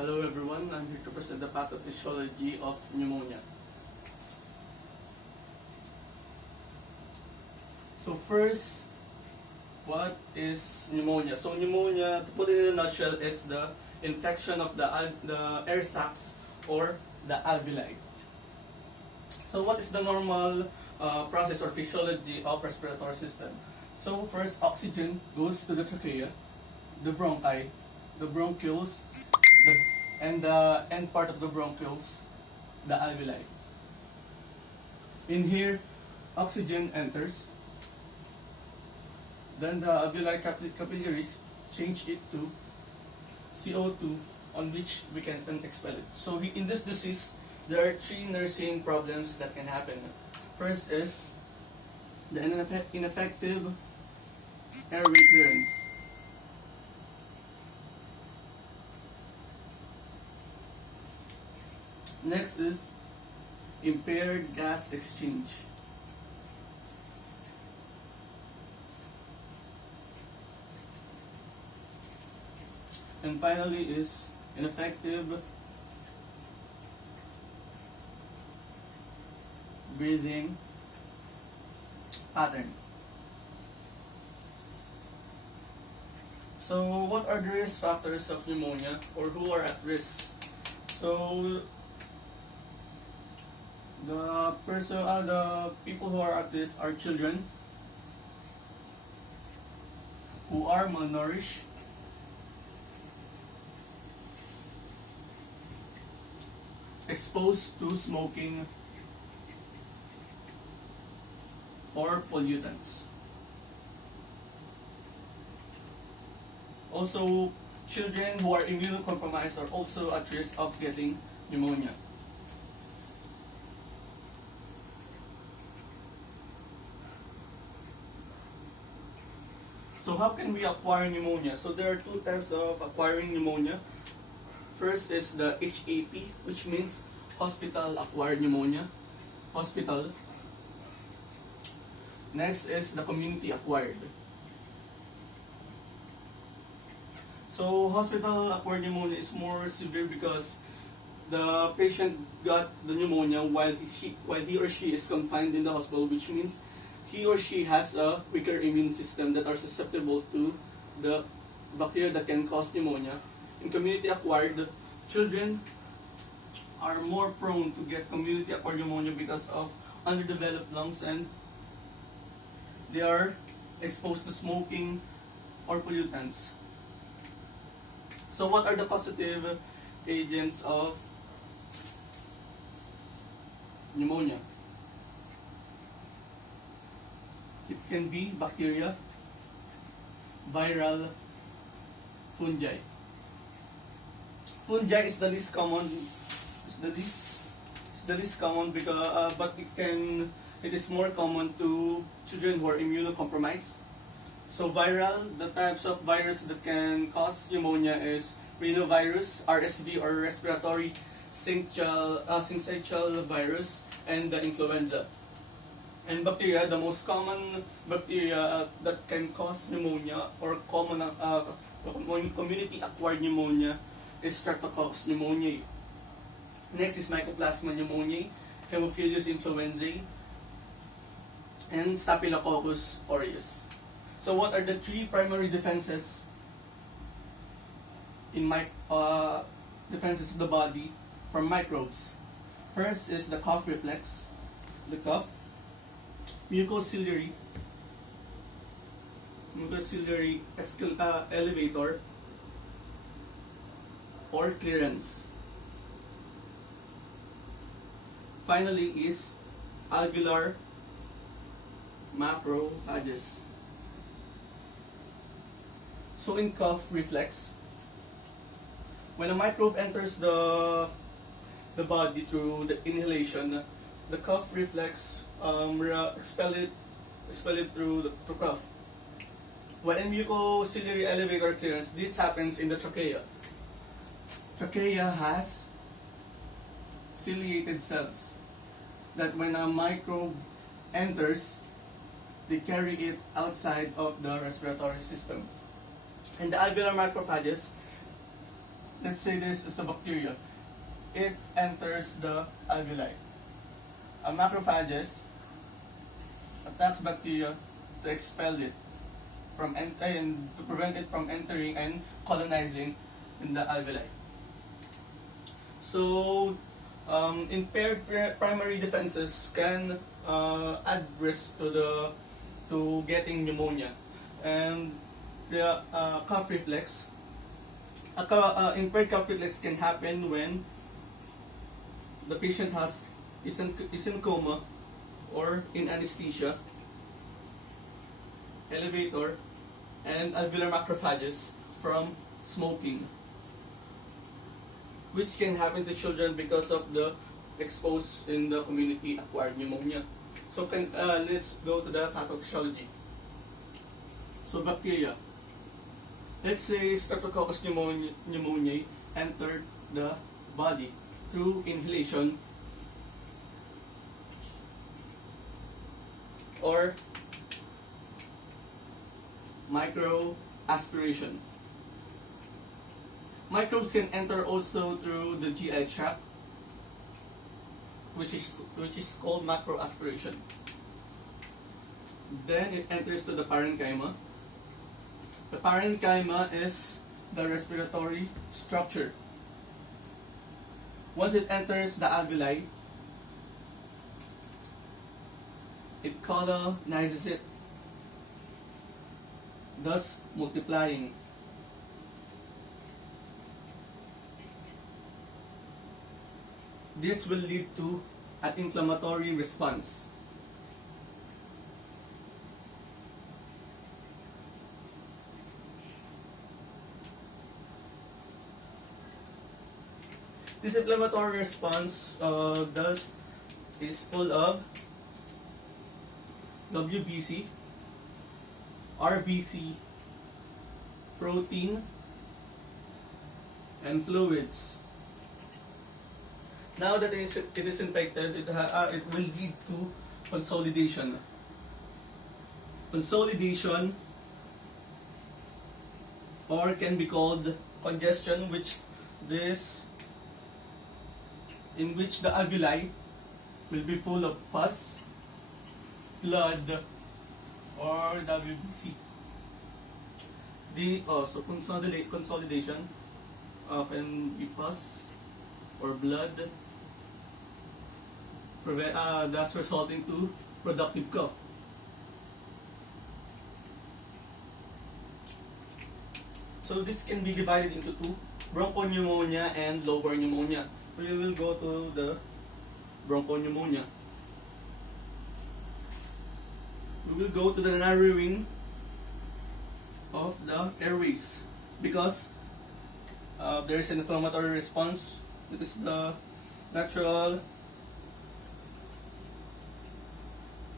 Hello everyone, I'm here to present the pathophysiology of pneumonia. So first, what is pneumonia? So pneumonia, to put it in a nutshell, is the infection of the air sacs or the alveoli. So what is the normal process or physiology of respiratory system? So first, oxygen goes to the trachea, the bronchi, the bronchioles, and the end part of the bronchioles, the alveoli. In here, oxygen enters. Then the alveoli capillaries change it to CO2, on which we can then expel it. So in this disease, there are three nursing problems that can happen. First is the ineffective airway clearance. Next is impaired gas exchange. And finally is ineffective breathing pattern. So what are the risk factors of pneumonia, or who are at risk? So the people who are at risk are children who are malnourished, exposed to smoking or pollutants. Also, children who are immunocompromised are also at risk of getting pneumonia. So how can we acquire pneumonia? So there are two types of acquiring pneumonia. First is the HAP, which means hospital-acquired pneumonia. Hospital. Next is the community-acquired. So hospital-acquired pneumonia is more severe because the patient got the pneumonia while he or she is confined in the hospital, which means he or she has a weaker immune system that are susceptible to the bacteria that can cause pneumonia. In community-acquired, children are more prone to get community-acquired pneumonia because of underdeveloped lungs, and they are exposed to smoking or pollutants. So what are the causative agents of pneumonia? It can be bacteria, viral, fungi. Fungi is the least common. It's the least common because, but it is more common to children who are immunocompromised. So viral, the types of virus that can cause pneumonia is rhinovirus, RSV or respiratory syncytial virus, and the influenza. And bacteria, the most common bacteria that can cause pneumonia or common community-acquired pneumonia is Streptococcus pneumoniae. Next is Mycoplasma pneumoniae, Haemophilus influenzae, and Staphylococcus aureus. So what are the three primary defenses in defenses of the body from microbes? First is the cough reflex, the cough, mucociliary elevator or clearance. Finally is alveolar macrophages. So in cough reflex, when a microbe enters the body through the inhalation, the cough reflex expel it through the cough. While in mucociliary elevator clearance, this happens in the trachea. Trachea has ciliated cells that when a microbe enters, they carry it outside of the respiratory system. And the alveolar macrophages, let's say this is a bacteria. It enters the alveoli. A macrophages attacks bacteria to expel it from and to prevent it from entering and colonizing in the alveoli. So, impaired primary defenses can add risk to getting pneumonia, and the cough reflex. Impaired cough reflex can happen when the patient is in coma or in anesthesia, elevator, and alveolar macrophages from smoking, which can happen to children because of the exposed in the community acquired pneumonia. So let's go to the pathophysiology. So bacteria. Let's say Streptococcus pneumoniae entered the body through inhalation or micro aspiration. Microbes can enter also through the GI tract, which is called macro aspiration. Then it enters to the parenchyma. The parenchyma is the respiratory structure. Once it enters the alveoli, it colonizes it, thus multiplying. This will lead to an inflammatory response. This inflammatory response is full of WBC, RBC, protein, and fluids. Now that it is infected, it will lead to consolidation. Consolidation, or can be called congestion, in which the alveoli will be full of pus, blood, or WBC. So consolidation can be pus or blood, thus resulting to productive cough. So this can be divided into two: bronchopneumonia and lobar pneumonia. We will go to the bronchopneumonia. We will go to the narrowing of the airways because there is an inflammatory response. It is the natural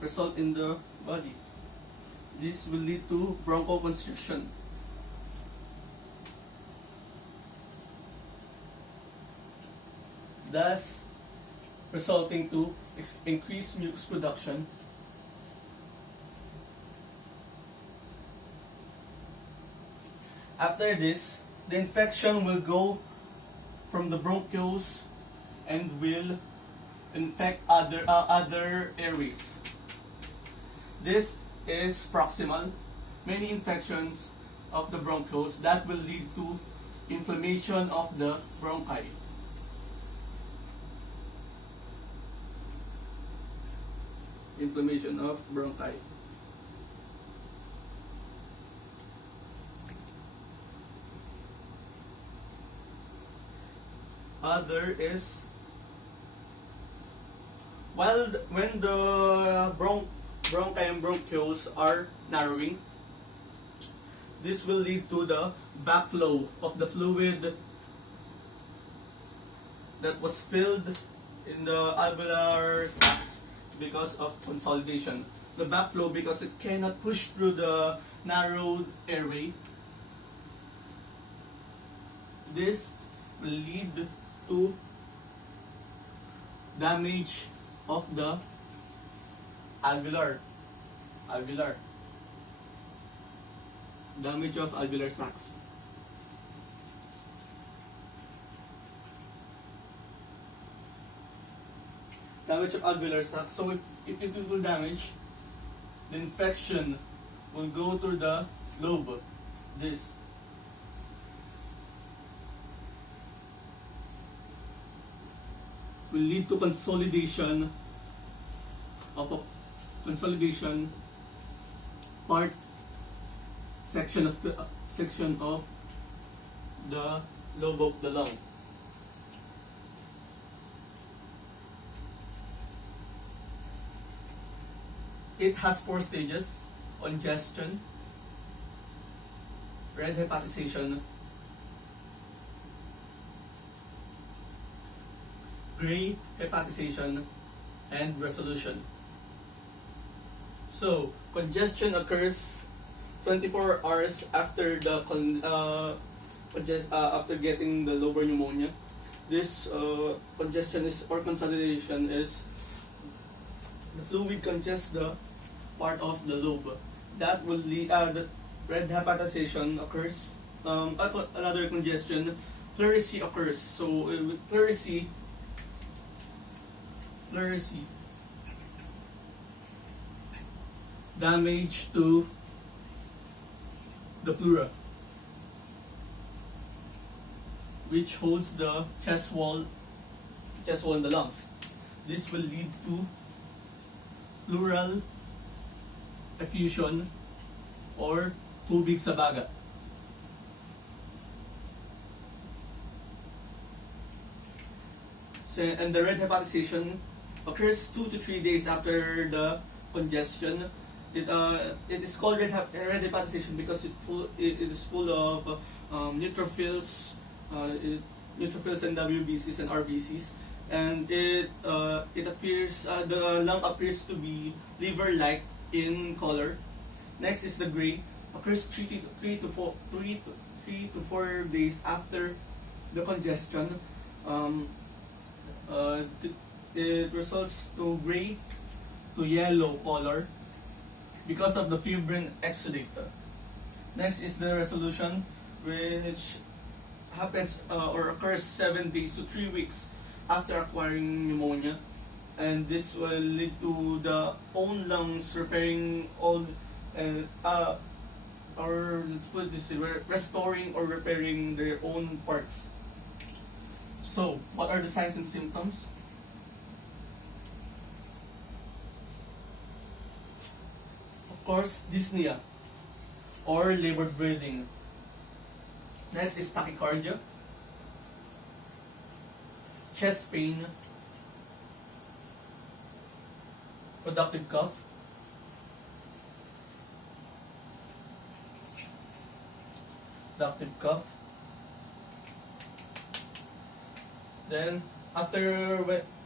result in the body. This will lead to bronchoconstriction. Thus resulting to increased mucus production, after this, the infection will go from the bronchioles and will infect other airways. This is proximal. Many infections of the bronchioles that will lead to inflammation of the bronchi. Inflammation of bronchi. Other is when the bronchi and bronchioles are narrowing, this will lead to the backflow of the fluid that was filled in the alveolar sacs because of consolidation. The backflow, because it cannot push through the narrowed airway, this will lead to damage of the alveolar damage of alveolar sacs. damage of alveolar sac. So if it will damage, the infection will go through the lobe. This will lead to consolidation part section of the lobe of the lung. It has 4 stages: congestion, red hepatization, gray hepatization, and resolution. So, congestion occurs 24 hours after the after getting the lobar pneumonia. This congestion or consolidation is the fluid congests the part of the lobe. That will lead. The red hepatization occurs. Another congestion, pleurisy occurs. So with pleurisy, damage to the pleura, which holds the chest wall in the lungs. This will lead to pleural effusion or tubig sa baga. And the red hepatization occurs 2 to 3 days after the congestion. It is called red hepatization because it is full of neutrophils and WBCs and RBCs, and it appears the lung appears to be liver-like in color. Next is the gray, occurs 3 to 4 days after the congestion. It results to gray to yellow color because of the fibrin exudate. Next is the resolution, which happens or occurs 7 days to 3 weeks after acquiring pneumonia, and this will lead to the own lungs repairing all or let's put it this way, restoring or repairing their own parts. So, what are the signs and symptoms? Of course, dyspnea or labored breathing. Next is tachycardia, chest pain, productive cough, Then, after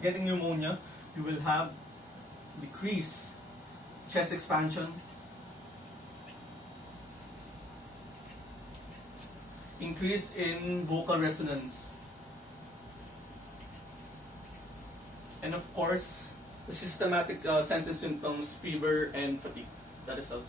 getting pneumonia, you will have decreased chest expansion, increase in vocal resonance, and of course, the systematic signs and symptoms, fever and fatigue. That is all.